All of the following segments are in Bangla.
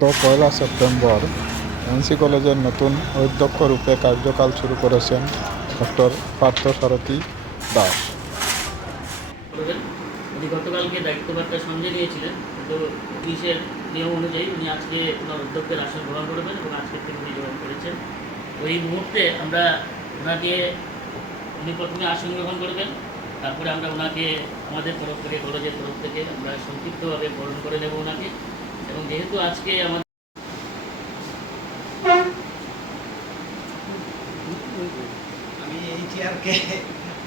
গত ১লা সেপ্টেম্বর এনসি কলেজের নতুন অধ্যক্ষ রূপে কার্যকাল শুরু করেছেন ডক্টর পার্থসারথী দাস। উনি গতকালকে দায়িত্বভারটা সঙ্গে নিয়েছিলেন, কিন্তু অফিসের নিয়ম অনুযায়ী উনি আজকে ওনার অধ্যক্ষের আসন গ্রহণ করবেন এবং আজকের থেকে উনি গ্রহণ করেছেন। ওই মুহূর্তে আমরা ওনাকে, উনি প্রথমে আসন গ্রহণ করবেন, তারপরে আমরা ওনাকে আমাদের তরফ থেকে, কলেজের তরফ থেকে আমরা সংক্ষিপ্তভাবে বরণ করে নেব ওনাকে। এবং যেহেতু আজকে আমাদের আমি এই চেয়ারকে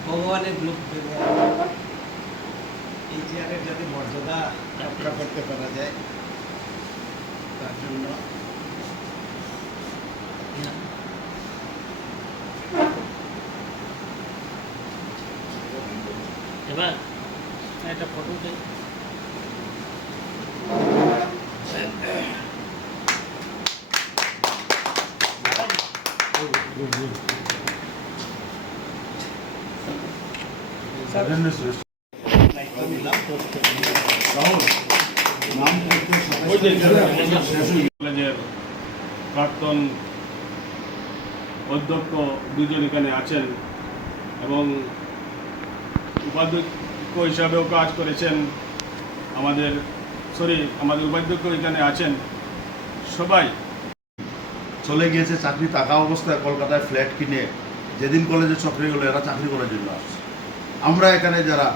ভগবানের গ্রুপ ভেবে এই চেয়ারের যাতে মর্যাদা রক্ষা করতে পারা যায় তার জন্য এবার একটা ফটো কলেজের প্রাক্তন অধ্যক্ষ দুজন এখানে আছেন এবং উপাধ্যক্ষ হিসাবেও কাজ করেছেন। আমাদের উপাধ্যক্ষ এখানে আছেন। সবাই চলে গিয়েছে চাকরি থাকা অবস্থায় কলকাতায় ফ্ল্যাট কিনে, যেদিন কলেজে চাকরি হলো এরা চাকরি করার জন্য আসছে। আমরা এখানে যারা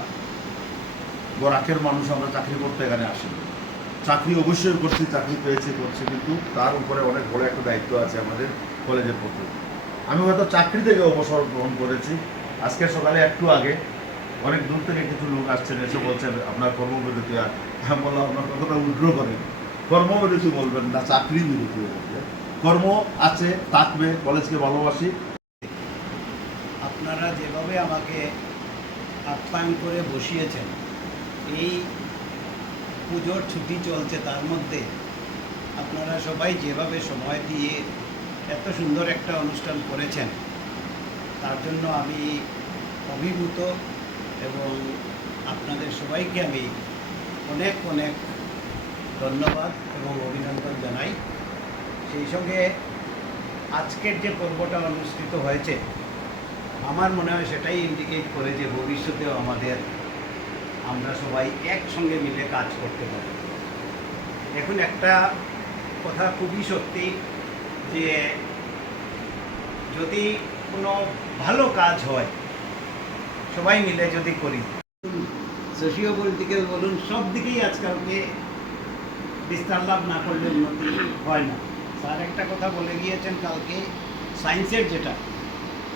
গরাকের মানুষ, আমরা চাকরি করতে এখানে আসি। চাকরি অবশ্যই করছি, চাকরি করছি, কিন্তু তার উপরে অনেক বড় একটা দায়িত্ব আছে আমাদের কলেজের প্রতি। আমি হয়তো চাকরি থেকে অবসর গ্রহণ করেছি। আজকে সকালে একটু আগে অনেক দূর থেকে কিছু লোক আসছেন, এসে বলছেন আপনার কর্মবিরতি। আমি বললাম আপনার কথাটা উগ্র করেন, কর্মবিরতি বলবেন না, চাকরি বিরতি বলবেন। কর্ম আছে, থাকবে, কলেজকে ভালোবাসি। আপনারা যেভাবে আমাকে আপ্যায়ন করে বসিয়েছেন, এই পুজোর ছুটি চলছে, তার মধ্যে আপনারা সবাই যেভাবে সময় দিয়ে এত সুন্দর একটা অনুষ্ঠান করেছেন, তার জন্য আমি অভিভূত এবং আপনাদের সবাইকে আমি অনেক অনেক ধন্যবাদ এবং অভিনন্দন জানাই। সেই সঙ্গে আজকের যে পর্বটা অনুষ্ঠিত হয়েছে, আমার মনে হয় সেটাই ইন্ডিকেট করে যে ভবিষ্যতেও আমরা সবাই একসঙ্গে মিলে কাজ করতে পারি। এখন একটা কথা খুবই সত্যি, যে যদি কোনো ভালো কাজ হয় সবাই মিলে যদি করি, সোশিও পলিটিক্যাল বলুন, সব দিকেই আজকালকে বিস্তার লাভ না করলে উন্নতি হয় না। স্যার একটা কথা বলে গিয়েছেন কালকে,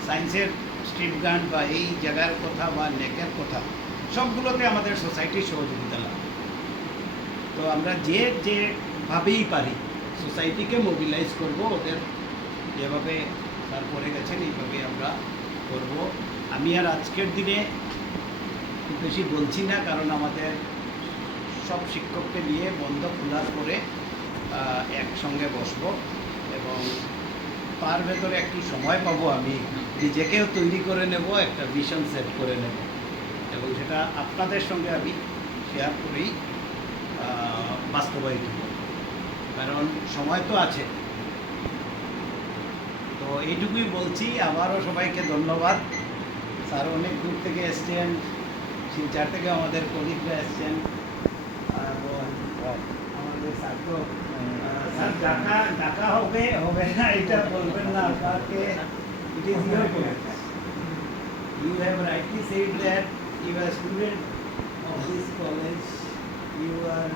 সায়েন্সের স্ট্রিট গান বা এই জায়গার কথা বা নেকের কথা, সবগুলোতে আমাদের সোসাইটির সহযোগিতা লাগে। তো আমরা যেভাবেই পারি সোসাইটিকে মোবিলাইজ করব, ওদের যেভাবে স্যার করে গেছেন এইভাবে আমরা করব। আমি আর আজকের দিনে খুব বেশি বলছি না, কারণ আমাদের সব শিক্ষককে নিয়ে বন্ধ খোলার পরে একসঙ্গে বসব এবং তার ভেতরে একটু সময় পাবো, আমি নিজেকেও তৈরি করে নেব, একটা ভিশন সেট করে নেব এবং সেটা আপনাদের সঙ্গে আমি শেয়ার করেই বাস্তবায়িত করব, কারণ সময় তো আছে। তো এইটুকুই বলছি। আবারও সবাইকে ধন্যবাদ। স্যার অনেক দূর থেকে এসছেন, শিলচর থেকে আমাদের কলিগরা এসছেন এবং আমাদের স্যার তো স্যার ডাকা হবে না এটা বলবেন না, আপনাকে it is your point. You have rightly said that you are a student of this college, you are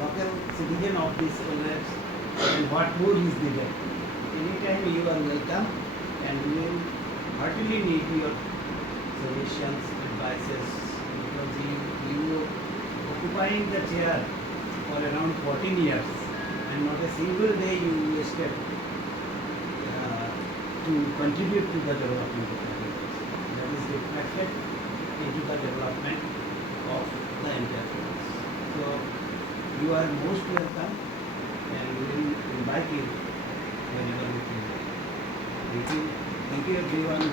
local citizen of this college, and what more is needed. Anytime you are welcome, and we will heartily need your suggestions, advices, because you occupying the chair for around 14 years and not a single day you wasted to contribute to the development of the country. That is reflected into the development of the entire class. So you are most welcome, and we will invite you whenever we can. Thank you everyone.